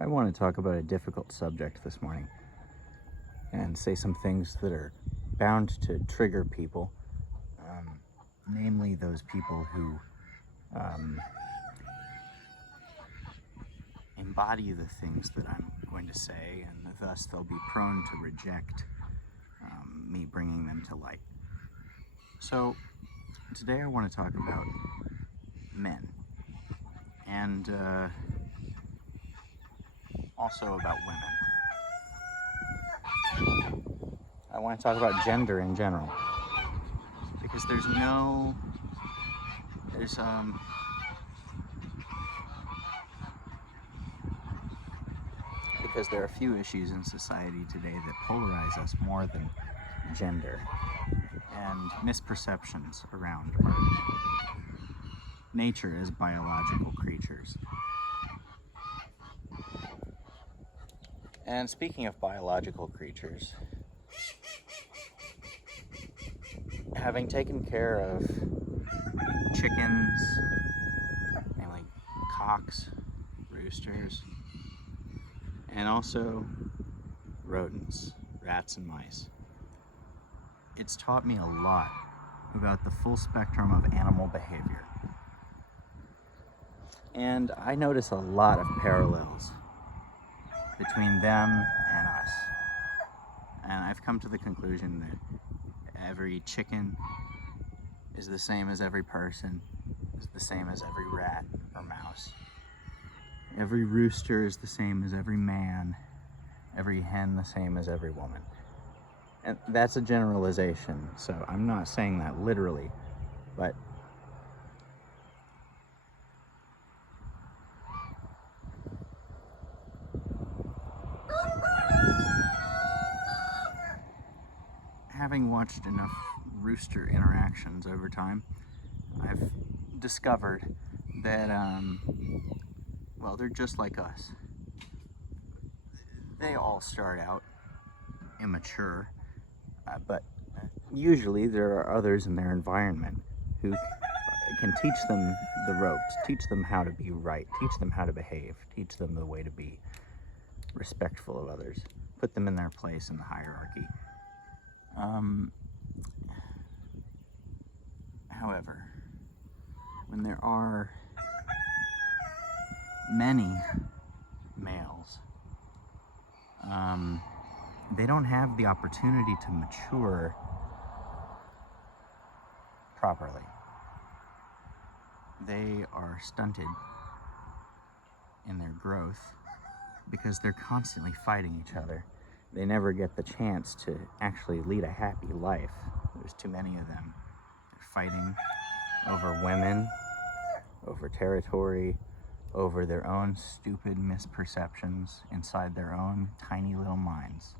I want to talk about a difficult subject this morning and say some things that are bound to trigger people, namely those people who embody the things that I'm going to say, and thus they'll be prone to reject me bringing them to light. So today I want to talk about men and also about women. I want to talk about gender in general because because there are a few issues in society today that polarize us more than gender, and misperceptions around our nature as biological creatures. And speaking of biological creatures, having taken care of chickens, mainly cocks, roosters, and also rodents, rats and mice, it's taught me a lot about the full spectrum of animal behavior. And I notice a lot of parallels between them and us. And I've come to the conclusion that every chicken is the same as every person, is the same as every rat or mouse. Every rooster is the same as every man, every hen the same as every woman. And that's a generalization, so I'm not saying that literally, but having watched enough rooster interactions over time, I've discovered that, they're just like us. They all start out immature, but usually there are others in their environment who can teach them the ropes, teach them how to be right, teach them how to behave, teach them the way to be respectful of others, put them in their place in the hierarchy. However, when there are many males, they don't have the opportunity to mature properly. They are stunted in their growth because they're constantly fighting each other. They never get the chance to actually lead a happy life. There's too many of them. They're fighting over women, over territory, over their own stupid misperceptions inside their own tiny little minds,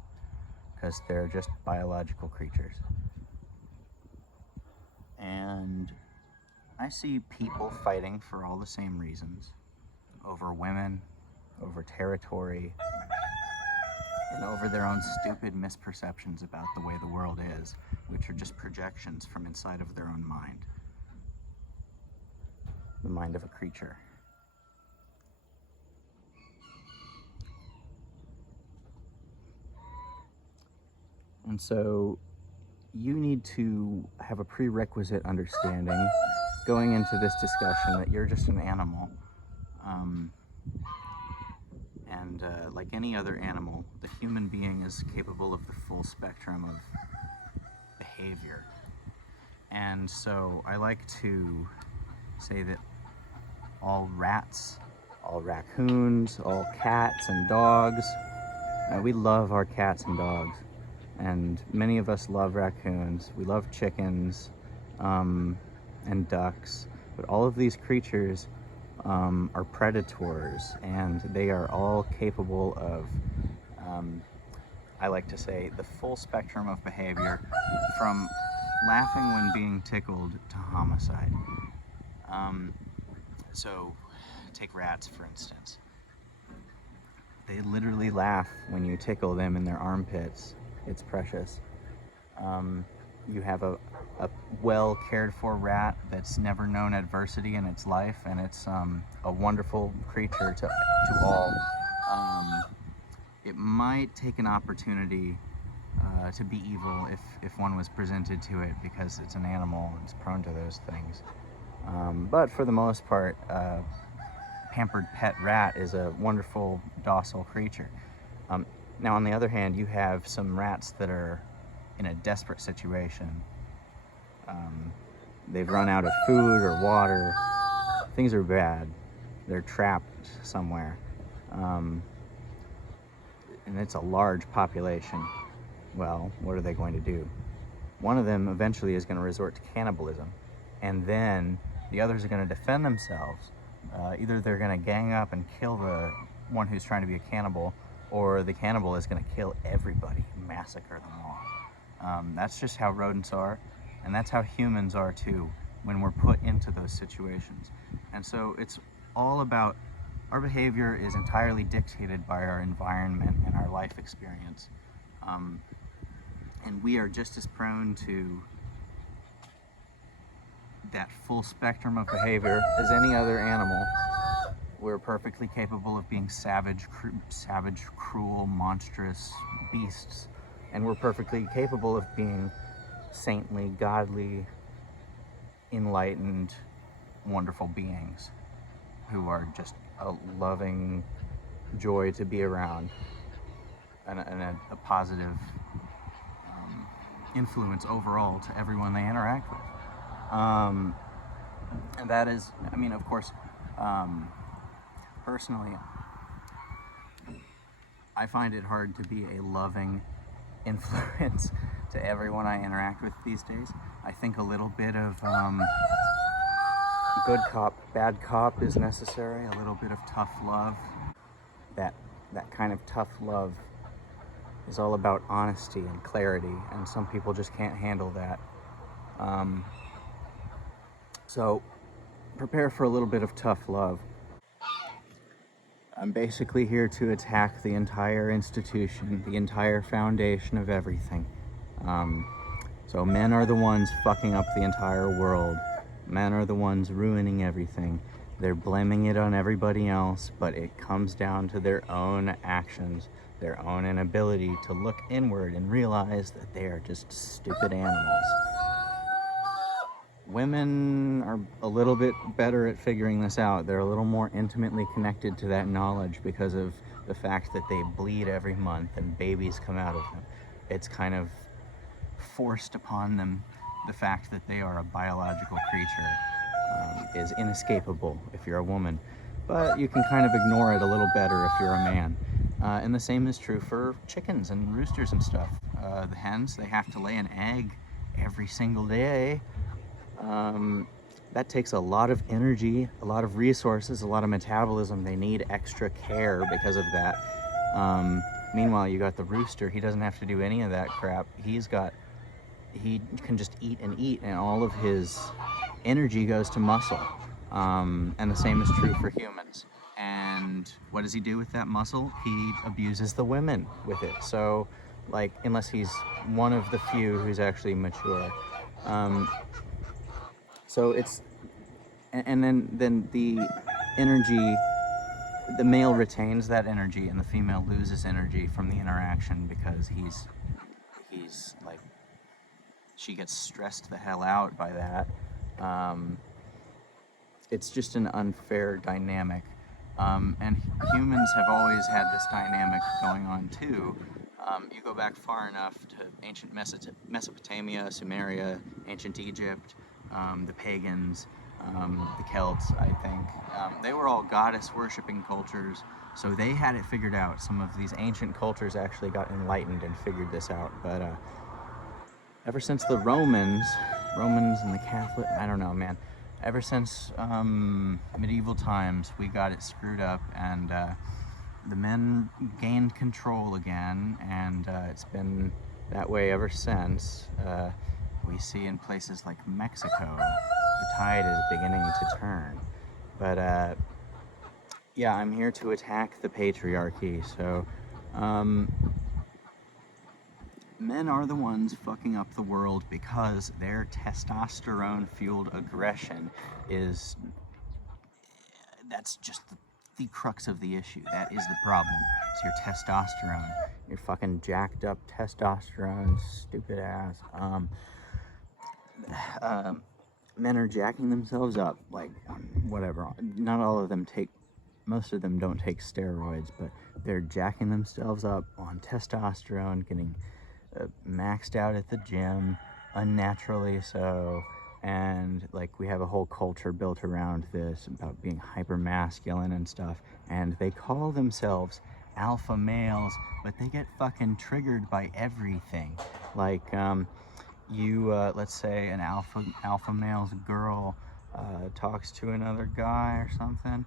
because they're just biological creatures. And I see people fighting for all the same reasons, over women, over territory, and over their own stupid misperceptions about the way the world is, which are just projections from inside of their own mind, the mind of a creature. And so you need to have a prerequisite understanding going into this discussion that you're just an animal. And like any other animal, the human being is capable of the full spectrum of behavior. And so I like to say that all rats, all raccoons, all cats and dogs, we love our cats and dogs. And many of us love raccoons, we love chickens, and ducks, but all of these creatures are predators, and they are all capable of, I like to say, the full spectrum of behavior, from laughing when being tickled to homicide. So take rats, for instance. They literally laugh when you tickle them in their armpits. It's precious. You have a well cared for rat that's never known adversity in its life, and it's a wonderful creature to all. it might take an opportunity to be evil if one was presented to it, because it's an animal and it's prone to those things. But for the most part, pampered pet rat is a wonderful, docile creature. Now, on the other hand, you have some rats that are in a desperate situation. They've run out of food or water. Things are bad. They're trapped somewhere. And it's a large population. Well, what are they going to do? One of them eventually is going to resort to cannibalism, and then the others are going to defend themselves. Either they're going to gang up and kill the one who's trying to be a cannibal, or the cannibal is going to kill everybody, massacre them all. That's just how rodents are, and that's how humans are too when we're put into those situations. And so it's all about, our behavior is entirely dictated by our environment and our life experience. And we are just as prone to that full spectrum of behavior as any other animal. We're perfectly capable of being savage, cruel, monstrous beasts. And we're perfectly capable of being saintly, godly, enlightened, wonderful beings who are just a loving joy to be around, and a positive influence overall to everyone they interact with. And that is, I mean, of course, personally, I find it hard to be a loving influence to everyone I interact with these days. I think a little bit of good cop, bad cop is necessary, a little bit of tough love. That kind of tough love is all about honesty and clarity, and some people just can't handle that. So prepare for a little bit of tough love. I'm basically here to attack the entire institution, the entire foundation of everything. So men are the ones fucking up the entire world. Men are the ones ruining everything. They're blaming it on everybody else, but it comes down to their own actions, their own inability to look inward and realize that they are just stupid animals. Women are a little bit better at figuring this out. They're a little more intimately connected to that knowledge because of the fact that they bleed every month and babies come out of them. It's kind of forced upon them. The fact that they are a biological creature is inescapable if you're a woman, but you can kind of ignore it a little better if you're a man. And the same is true for chickens and roosters and stuff. The hens, they have to lay an egg every single day. That takes a lot of energy, a lot of resources, a lot of metabolism. They need extra care because of that. Meanwhile, you got the rooster. He doesn't have to do any of that crap. He can just eat and eat, and all of his energy goes to muscle. And the same is true for humans. And what does he do with that muscle? He abuses the women with it. So, like, unless he's one of the few who's actually mature. So it's, and then the energy, the male retains that energy and the female loses energy from the interaction because he's like, she gets stressed the hell out by that. It's just an unfair dynamic. And humans have always had this dynamic going on too. You go back far enough to ancient Mesopotamia, Sumeria, ancient Egypt, the pagans, the Celts, I think. They were all goddess-worshipping cultures, so they had it figured out. Some of these ancient cultures actually got enlightened and figured this out. But ever since the Romans and the Catholic, I don't know, man. Ever since medieval times, we got it screwed up, and the men gained control again, and it's been that way ever since. We see in places like Mexico, the tide is beginning to turn. But yeah, I'm here to attack the patriarchy. So men are the ones fucking up the world because their testosterone-fueled aggression that's just the crux of the issue. That is the problem. It's your testosterone. Your fucking jacked up testosterone, stupid ass. Men are jacking themselves up, like, whatever. Not all of them take, most of them don't take steroids, but they're jacking themselves up on testosterone, getting maxed out at the gym, unnaturally so. And like, we have a whole culture built around this about being hyper masculine and stuff, and they call themselves alpha males, but they get fucking triggered by everything. Like, let's say an alpha male's girl talks to another guy or something.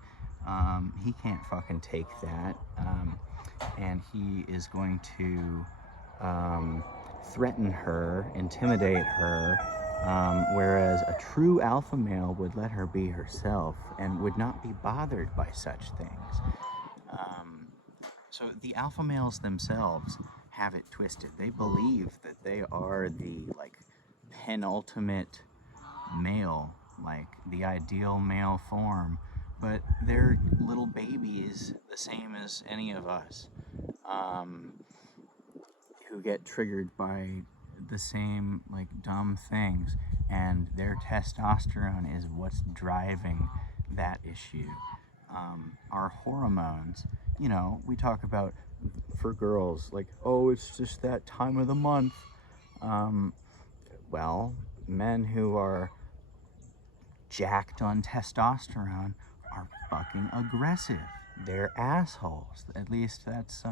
He can't fucking take that, and he is going to threaten her, intimidate her, whereas a true alpha male would let her be herself and would not be bothered by such things. So the alpha males themselves have it twisted. They believe that they are the, like, penultimate male, like the ideal male form, but they're little babies, the same as any of us, who get triggered by the same, like, dumb things, and their testosterone is what's driving that issue. Our hormones, you know, we talk about, for girls, like, oh, it's just that time of the month. Well, men who are jacked on testosterone are fucking aggressive. They're assholes. At least that's,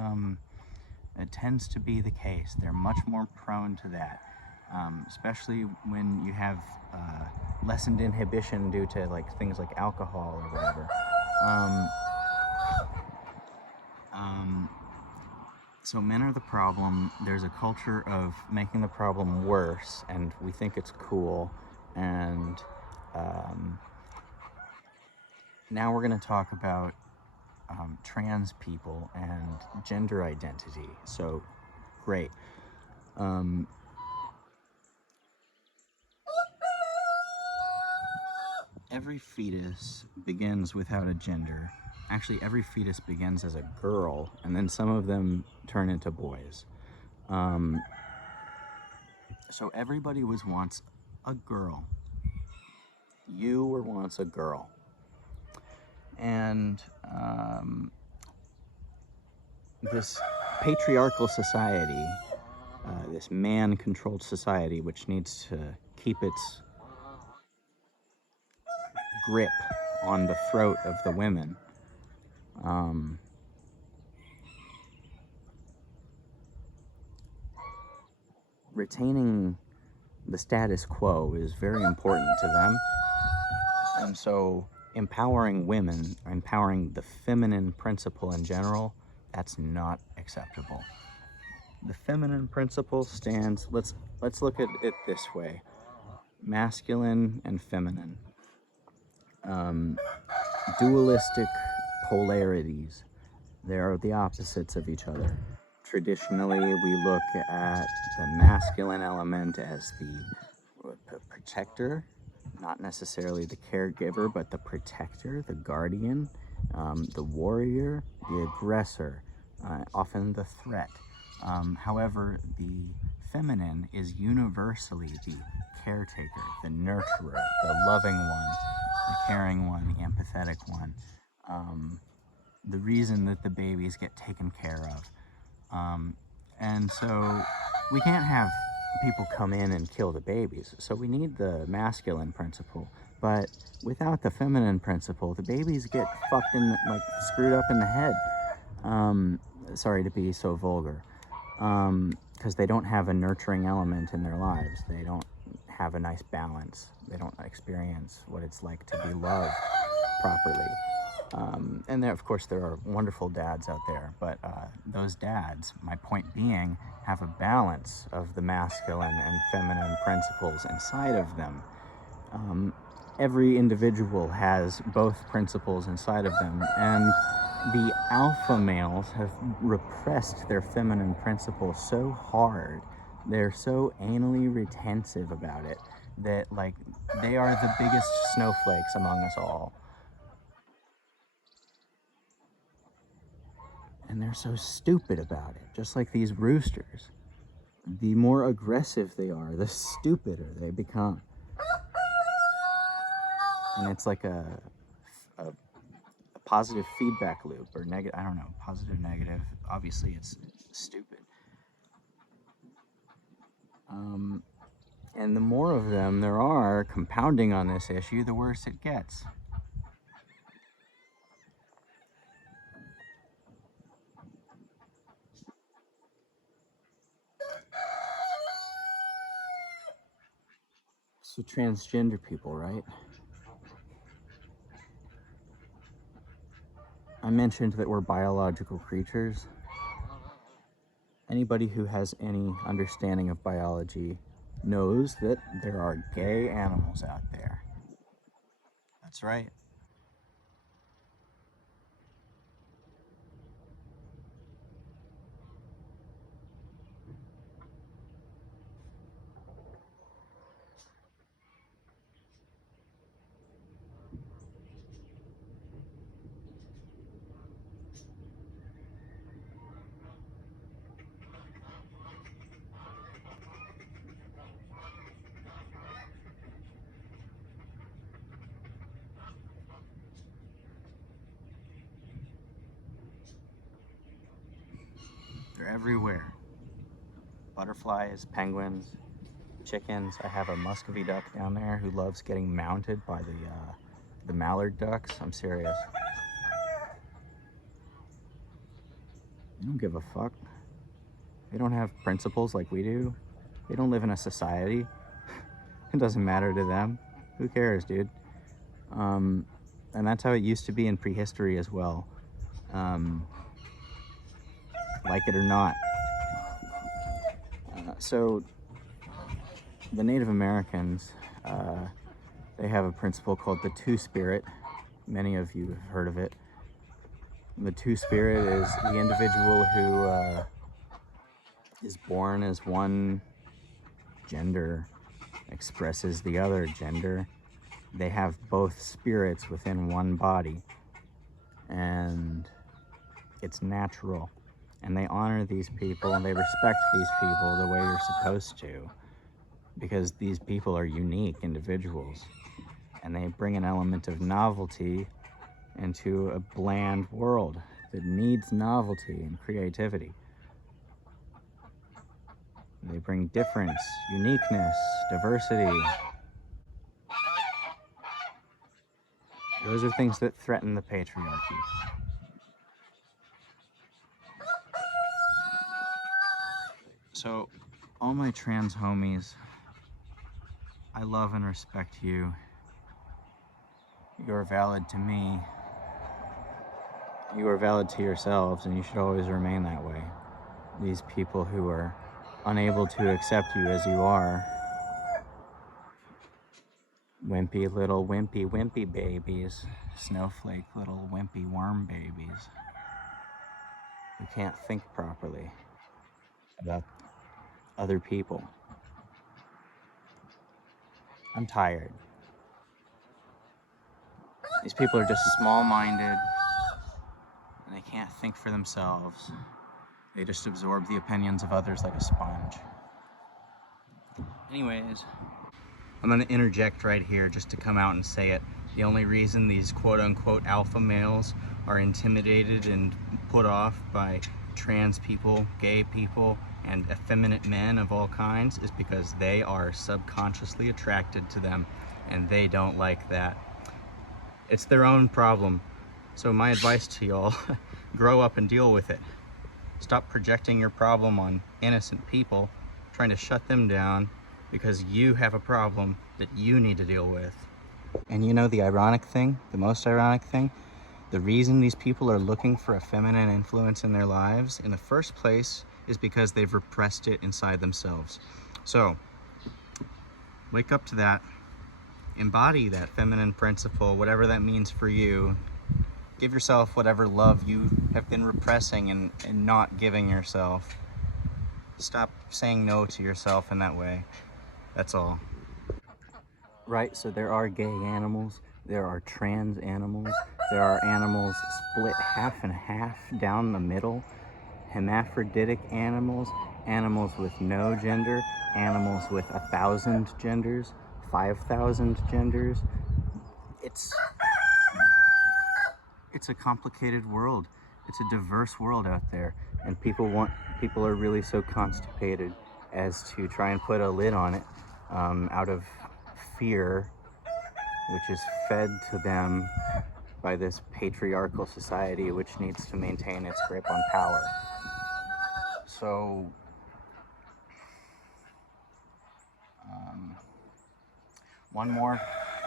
it tends to be the case. They're much more prone to that, especially when you have lessened inhibition due to, like, things like alcohol or whatever. So men are the problem. There's a culture of making the problem worse, and we think it's cool. And now we're going to talk about trans people and gender identity. So, great. Every fetus begins without a gender. Actually, every fetus begins as a girl, and then some of them turn into boys. So everybody was once a girl. You were once a girl. And this patriarchal society, this man-controlled society, which needs to keep its grip on the throat of the women, retaining the status quo is very important to them. And so empowering women, empowering the feminine principle in general, that's not acceptable. The feminine principle stands, let's look at it this way: masculine and feminine, dualistic polarities. They are the opposites of each other. Traditionally, we look at the masculine element as the protector, not necessarily the caregiver, but the protector, the guardian, the warrior, the aggressor, often the threat. However, the feminine is universally the caretaker, the nurturer, the loving one, the caring one, the empathetic one, the reason that the babies get taken care of. And so we can't have people come in and kill the babies. So we need the masculine principle, but without the feminine principle, the babies get fucked in, like, screwed up in the head. Sorry to be so vulgar. Because they don't have a nurturing element in their lives. They don't have a nice balance. They don't experience what it's like to be loved properly. And there, of course, there are wonderful dads out there, but those dads, my point being, have a balance of the masculine and feminine principles inside of them. Every individual has both principles inside of them, and the alpha males have repressed their feminine principles so hard, they're so anally retentive about it, that, like, they are the biggest snowflakes among us all. And they're so stupid about it, just like these roosters. The more aggressive they are, the stupider they become. And it's like a positive feedback loop, or negative, I don't know, positive, negative. Obviously, it's stupid. And the more of them there are compounding on this issue, the worse it gets. So transgender people, right? I mentioned that we're biological creatures. Anybody who has any understanding of biology knows that there are gay animals out there. That's right. They're everywhere. Butterflies, penguins, chickens. I have a Muscovy duck down there who loves getting mounted by the mallard ducks. I'm serious. They don't give a fuck. They don't have principles like we do. They don't live in a society. It doesn't matter to them. Who cares, dude? And that's how it used to be in prehistory as well. Like it or not. So the Native Americans, they have a principle called the two-spirit. Many of you have heard of it. The two-spirit is the individual who is born as one gender, expresses the other gender. They have both spirits within one body, and it's natural. And they honor these people and they respect these people the way you're supposed to, because these people are unique individuals and they bring an element of novelty into a bland world that needs novelty and creativity. They bring difference, uniqueness, diversity. Those are things that threaten the patriarchy. So, all my trans homies, I love and respect you. You are valid to me. You are valid to yourselves, and you should always remain that way. These people who are unable to accept you as you are, wimpy little wimpy babies, snowflake little wimpy worm babies, who can't think properly about other people. I'm tired. These people are just small-minded, and they can't think for themselves. They just absorb the opinions of others like a sponge. Anyways, I'm gonna interject right here just to come out and say it. The only reason these quote-unquote alpha males are intimidated and put off by trans people, gay people, and effeminate men of all kinds is because they are subconsciously attracted to them, and they don't like that. It's their own problem. So my advice to y'all, grow up and deal with it. Stop projecting your problem on innocent people, trying to shut them down because you have a problem that you need to deal with. And you know the ironic thing, the most ironic thing? The reason these people are looking for a feminine influence in their lives in the first place is because they've repressed it inside themselves. So, wake up to that. Embody that feminine principle, whatever that means for you. Give yourself whatever love you have been repressing and not giving yourself. Stop saying no to yourself in that way. That's all. Right, so there are gay animals, there are trans animals, There are animals split half and half down the middle, hermaphroditic animals, animals with no gender, animals with 1,000 genders, 5,000 genders. It's a complicated world. It's a diverse world out there, and people are really so constipated as to try and put a lid on it out of fear, which is fed to them by this patriarchal society which needs to maintain its grip on power. So one more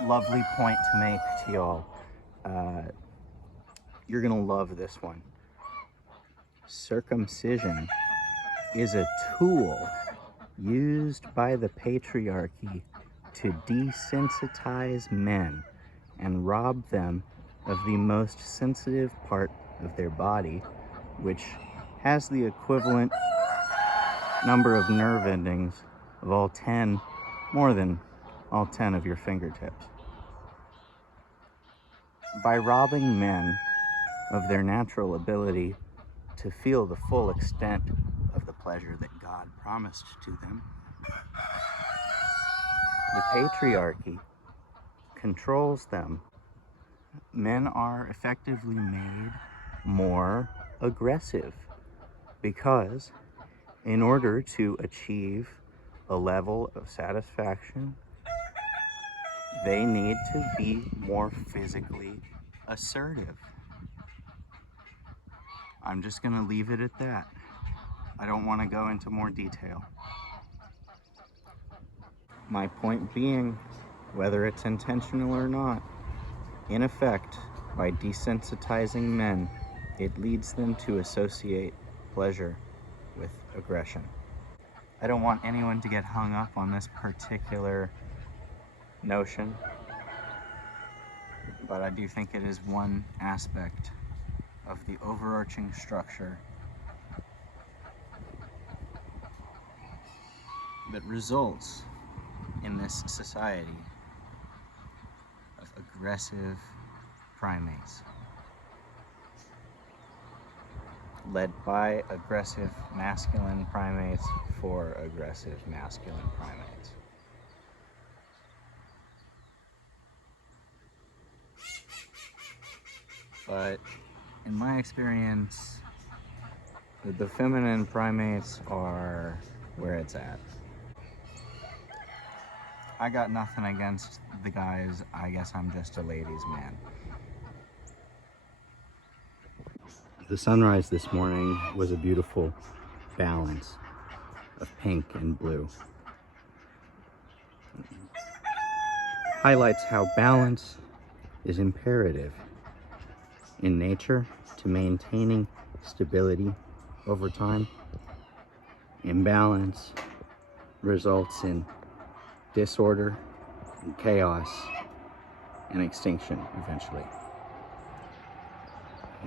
lovely point to make to y'all. You're gonna love this one. Circumcision is a tool used by the patriarchy to desensitize men and rob them of the most sensitive part of their body, which has the equivalent number of nerve endings of more than all 10 of your fingertips. By robbing men of their natural ability to feel the full extent of the pleasure that God promised to them, the patriarchy controls them. Men are effectively made more aggressive because in order to achieve a level of satisfaction, they need to be more physically assertive. I'm just going to leave it at that. I don't want to go into more detail. My point being, whether it's intentional or not, in effect, by desensitizing men, it leads them to associate pleasure with aggression. I don't want anyone to get hung up on this particular notion, but I do think it is one aspect of the overarching structure that results in this society of aggressive primates, led by aggressive masculine primates for aggressive masculine primates. But in my experience, the feminine primates are where it's at. I got nothing against the guys. I guess I'm just a ladies' man. The sunrise this morning was a beautiful balance of pink and blue. Highlights how balance is imperative in nature to maintaining stability over time. Imbalance results in disorder and chaos and extinction eventually.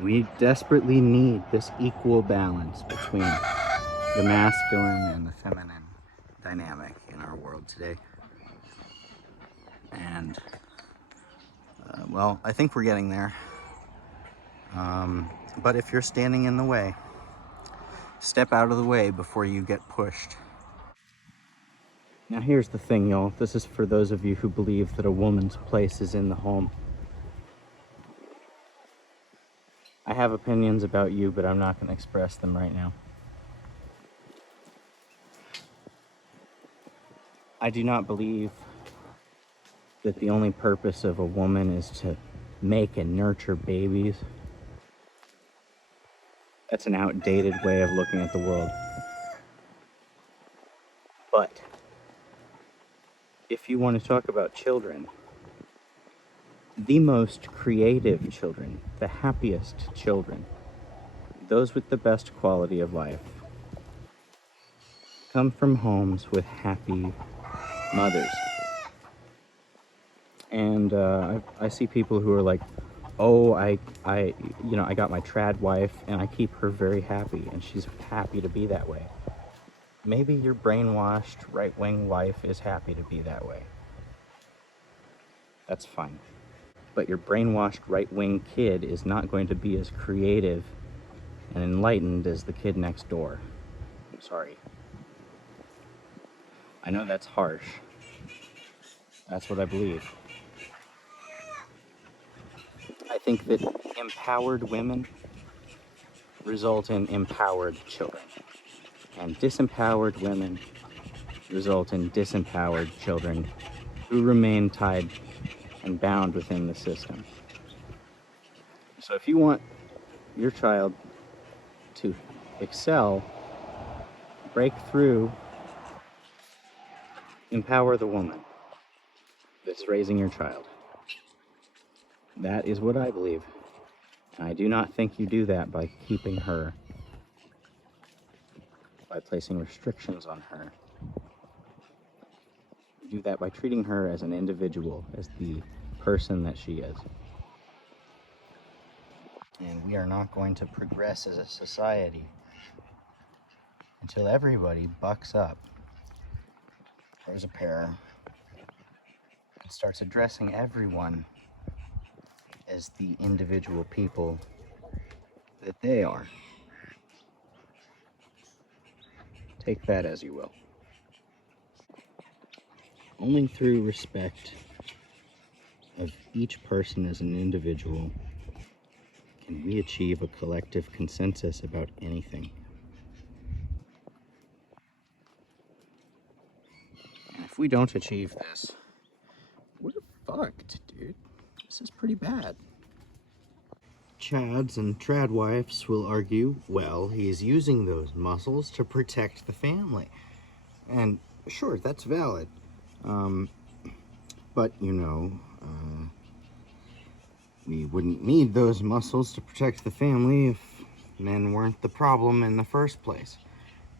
We desperately need this equal balance between the masculine and the feminine dynamic in our world today. And, well, I think we're getting there. But if you're standing in the way, step out of the way before you get pushed. Now here's the thing, y'all. This is for those of you who believe that a woman's place is in the home. I have opinions about you, but I'm not going to express them right now. I do not believe that the only purpose of a woman is to make and nurture babies. That's an outdated way of looking at the world. But if you want to talk about children, the most creative children, the happiest children, those with the best quality of life, come from homes with happy mothers. And I see people who are like, oh, I got my trad wife and I keep her very happy and she's happy to be that way. Maybe your brainwashed right-wing wife is happy to be that way. That's fine. But your brainwashed right-wing kid is not going to be as creative and enlightened as the kid next door. I'm sorry. I know that's harsh. That's what I believe. I think that empowered women result in empowered children, and disempowered women result in disempowered children who remain tied and bound within the system. So if you want your child to excel, break through, empower the woman that's raising your child. That is what I believe. And I do not think you do that by keeping her, by placing restrictions on her. You do that by treating her as an individual, as the person that she is. And we are not going to progress as a society until everybody bucks up, grows a pair, and starts addressing everyone as the individual people that they are. Take that as you will. Only through respect of each person as an individual can we achieve a collective consensus about anything. And if we don't achieve this, we're fucked, dude. This is pretty bad. Chads and tradwives will argue, well, he's using those muscles to protect the family. And sure, that's valid. But, you know, we wouldn't need those muscles to protect the family if men weren't the problem in the first place.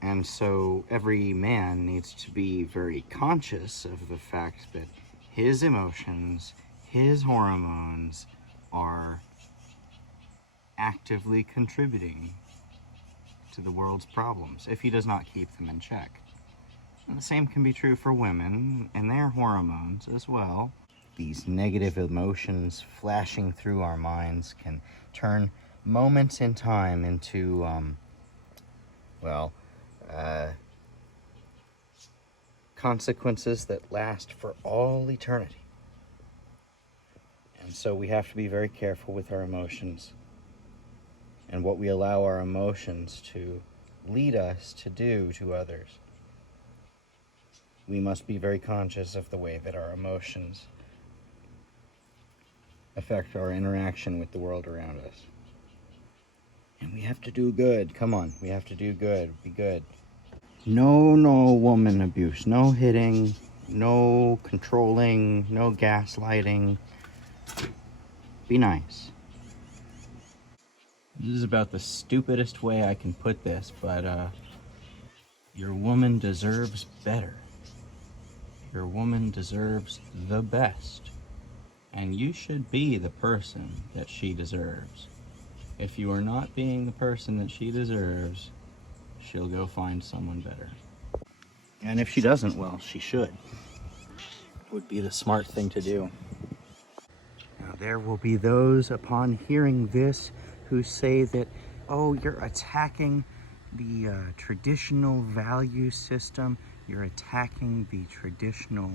And so every man needs to be very conscious of the fact that his emotions, his hormones are actively contributing to the world's problems if he does not keep them in check. And the same can be true for women and their hormones as well. These negative emotions flashing through our minds can turn moments in time into, consequences that last for all eternity. And so we have to be very careful with our emotions and what we allow our emotions to lead us to do to others. We must be very conscious of the way that our emotions affect our interaction with the world around us. And we have to do good. Come on, we have to do good. Be good. No woman abuse. No hitting. No controlling. No gaslighting. Be nice. This is about the stupidest way I can put this, but your woman deserves better. Your woman deserves the best. And you should be the person that she deserves. If you are not being the person that she deserves, she'll go find someone better. And if she doesn't, well, she should. It would be the smart thing to do. Now, there will be those upon hearing this who say that, oh, you're attacking the traditional value system. You're attacking the traditional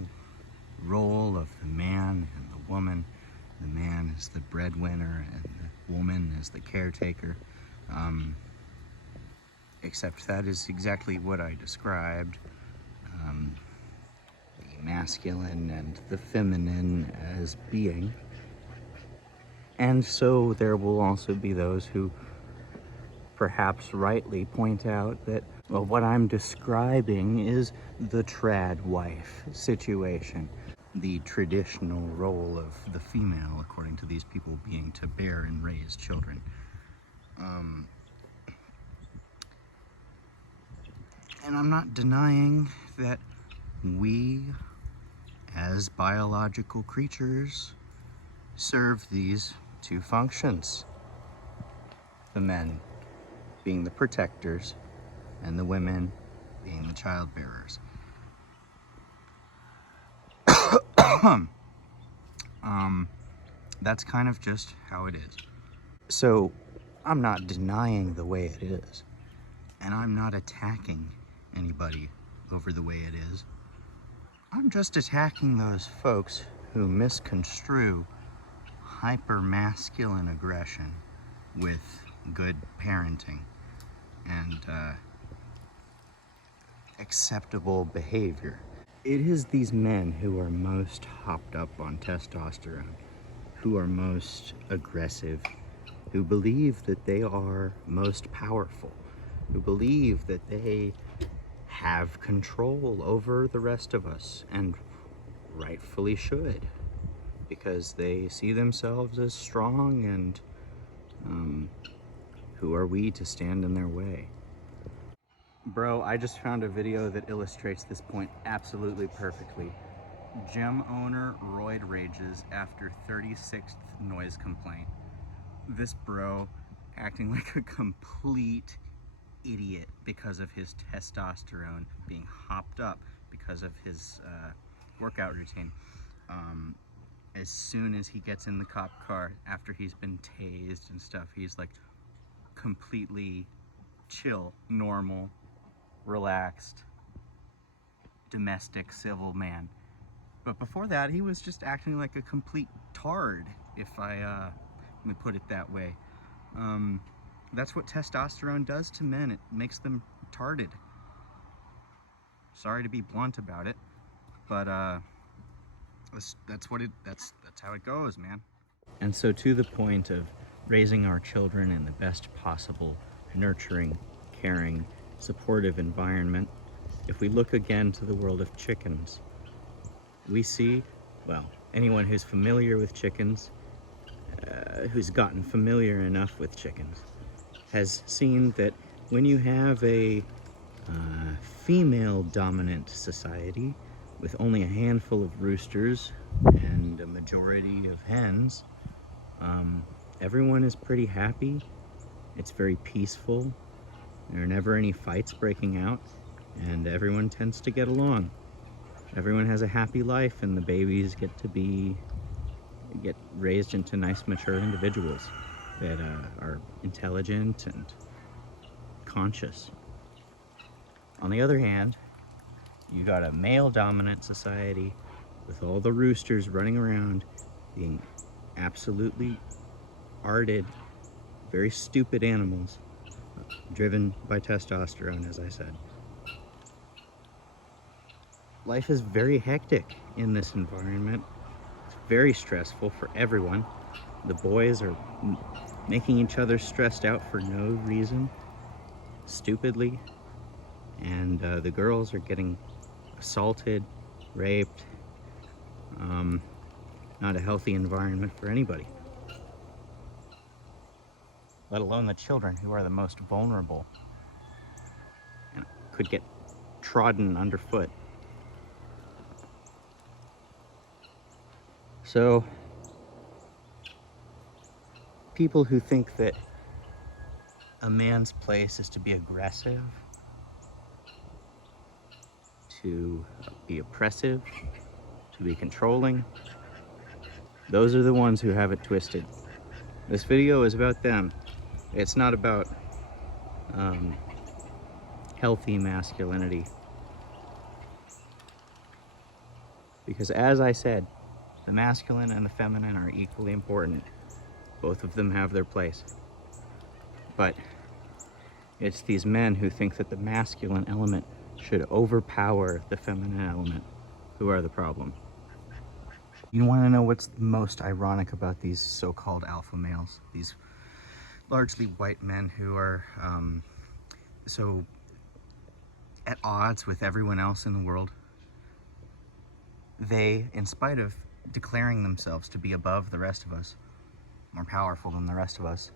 role of the man and the woman. The man is the breadwinner and the woman is the caretaker. Except that is exactly what I described. The masculine and the feminine as being. And so there will also be those who perhaps rightly point out that, well, what I'm describing is the trad wife situation. The traditional role of the female, according to these people, being to bear and raise children. And I'm not denying that we, as biological creatures, serve these two functions. The men being the protectors, and the women being the childbearers. That's kind of just how it is. So I'm not denying the way it is, and I'm not attacking anybody over the way it is. I'm just attacking those folks who misconstrue hyper-masculine aggression with good parenting and acceptable behavior. It is these men who are most hopped up on testosterone, who are most aggressive, who believe that they are most powerful, who believe that they have control over the rest of us, and rightfully should, because they see themselves as strong, and who are we to stand in their way? Bro, I just found a video that illustrates this point absolutely perfectly. Gym owner roid rages after 36th noise complaint. This bro acting like a complete idiot because of his testosterone being hopped up because of his workout routine. As soon as he gets in the cop car after he's been tased and stuff, he's like completely chill, normal, relaxed, domestic, civil man. But before that, he was just acting like a complete tard, if I let me put it that way. That's what testosterone does to men. It makes them retarded. Sorry to be blunt about it, but that's how it goes, man. And so, to the point of raising our children in the best possible nurturing, caring, supportive environment, if we look again to the world of chickens, we see, well, anyone who's familiar with chickens, who's gotten familiar enough with chickens, has seen that when you have a female-dominant society with only a handful of roosters and a majority of hens, everyone is pretty happy. It's very peaceful. There are never any fights breaking out, and everyone tends to get along. Everyone has a happy life, and the babies get raised into nice, mature individuals that are intelligent and conscious. On the other hand, you got a male-dominant society with all the roosters running around being absolutely arded, very stupid animals, driven by testosterone, as I said. Life is very hectic in this environment. It's very stressful for everyone. The boys are making each other stressed out for no reason, stupidly, and the girls are getting assaulted, raped. Not a healthy environment for anybody, let alone the children, who are the most vulnerable and could get trodden underfoot. So, people who think that a man's place is to be aggressive, to be oppressive, to be controlling, those are the ones who have it twisted. This video is about them. It's not about healthy masculinity. Because as I said, the masculine and the feminine are equally important. Both of them have their place. But it's these men who think that the masculine element should overpower the feminine element who are the problem. You want to know what's the most ironic about these so-called alpha males? These largely white men who are so at odds with everyone else in the world. They, in spite of declaring themselves to be above the rest of us, more powerful than the rest of us,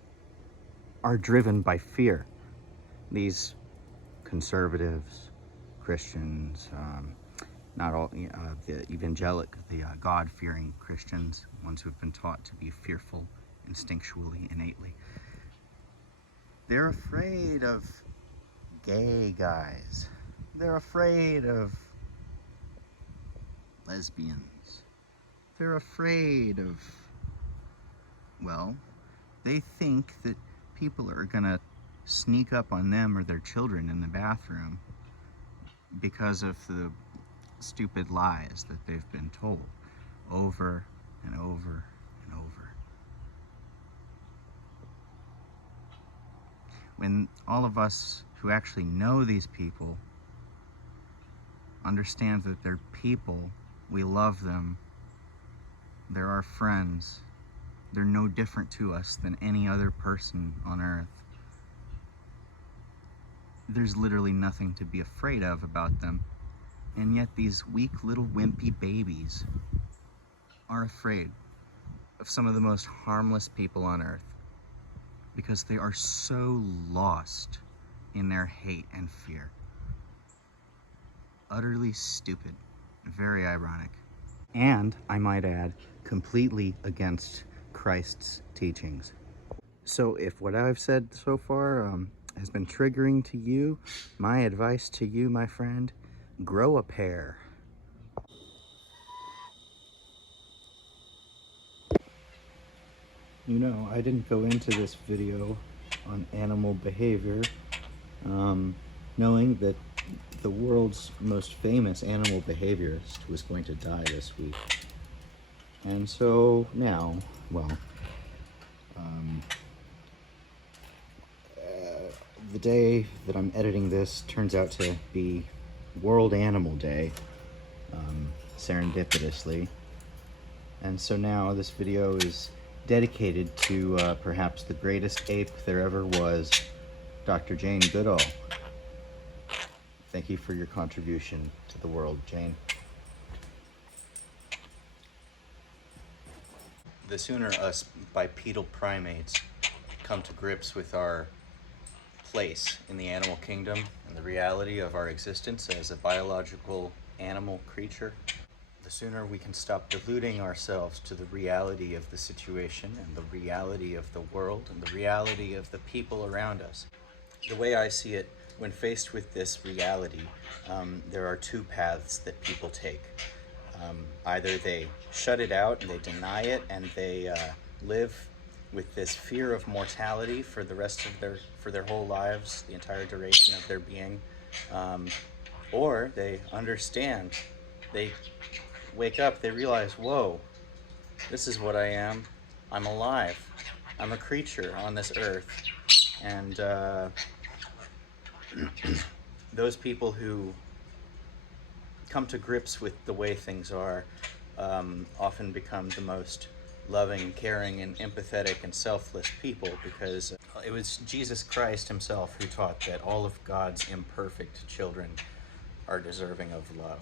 are driven by fear. These conservatives, Christians, not all, the evangelic, the God-fearing Christians, ones who have been taught to be fearful instinctually, innately, they're afraid of gay guys. They're afraid of lesbians. They're afraid of Well, they think that people are gonna sneak up on them or their children in the bathroom because of the stupid lies that they've been told over and over and over. When all of us who actually know these people understand that they're people, we love them, they're our friends, they're no different to us than any other person on earth. There's literally nothing to be afraid of about them. And yet these weak little wimpy babies are afraid of some of the most harmless people on earth because they are so lost in their hate and fear. Utterly stupid, very ironic. And, I might add, completely against Christ's teachings. So if what I've said so far has been triggering to you, my advice to you, my friend, grow a pair. You know, I didn't go into this video on animal behavior knowing that the world's most famous animal behaviorist was going to die this week. And so now, well, the day that I'm editing this turns out to be World Animal Day, serendipitously. And so now this video is dedicated to perhaps the greatest ape there ever was, Dr. Jane Goodall. Thank you for your contribution to the world, Jane. The sooner us bipedal primates come to grips with our place in the animal kingdom and the reality of our existence as a biological animal creature, the sooner we can stop deluding ourselves to the reality of the situation and the reality of the world and the reality of the people around us. The way I see it, when faced with this reality, there are two paths that people take. Either they shut it out and they deny it and they live with this fear of mortality for the rest of their whole lives, the entire duration of their being, or they understand, they wake up, they realize, whoa, this is what I am. I'm alive. I'm a creature on this earth. And those people who come to grips with the way things are often become the most loving, caring, and empathetic and selfless people, because it was Jesus Christ himself who taught that all of God's imperfect children are deserving of love.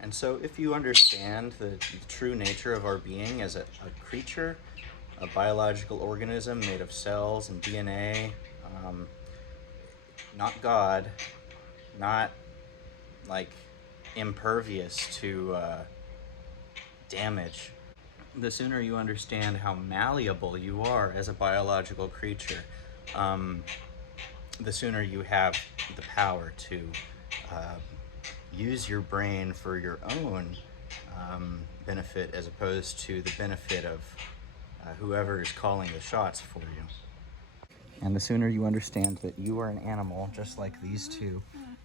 And so if you understand the true nature of our being as a creature, a biological organism made of cells and DNA, not God, not like impervious to damage, the sooner you understand how malleable you are as a biological creature, the sooner you have the power to use your brain for your own benefit as opposed to the benefit of whoever is calling the shots for you. And the sooner you understand that you are an animal just like these two,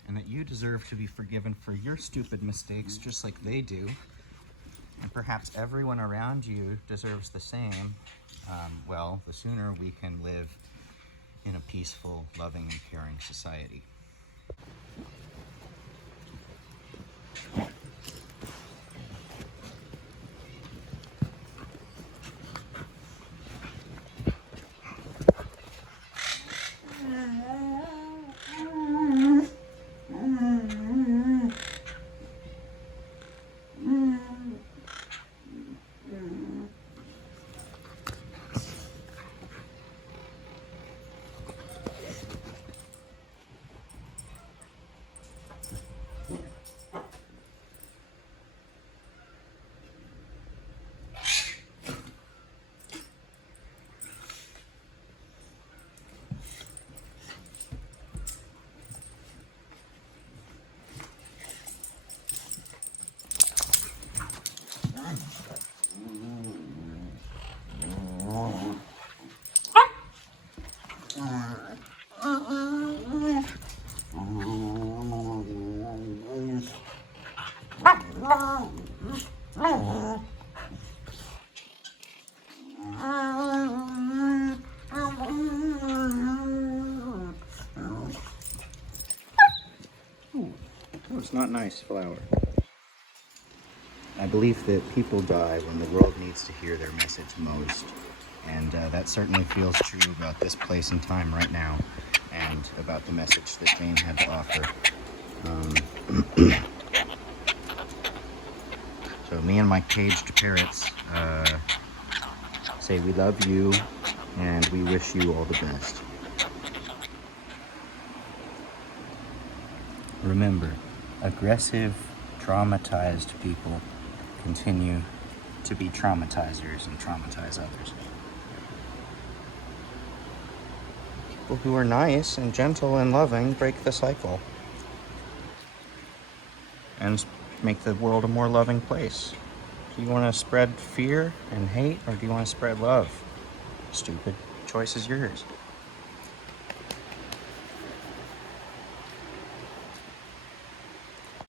and that you deserve to be forgiven for your stupid mistakes just like they do, and perhaps everyone around you deserves the same, well, the sooner we can live in a peaceful, loving, and caring society. it's not nice, flower. I believe that people die when the world needs to hear their message most. And that certainly feels true about this place and time right now, and about the message that Jane had to offer. So me and my caged parrots say we love you and we wish you all the best. Remember, aggressive, traumatized people continue to be traumatizers and traumatize others. People who are nice and gentle and loving break the cycle and make the world a more loving place. Do you want to spread fear and hate, or do you want to spread love? Stupid. Choice is yours.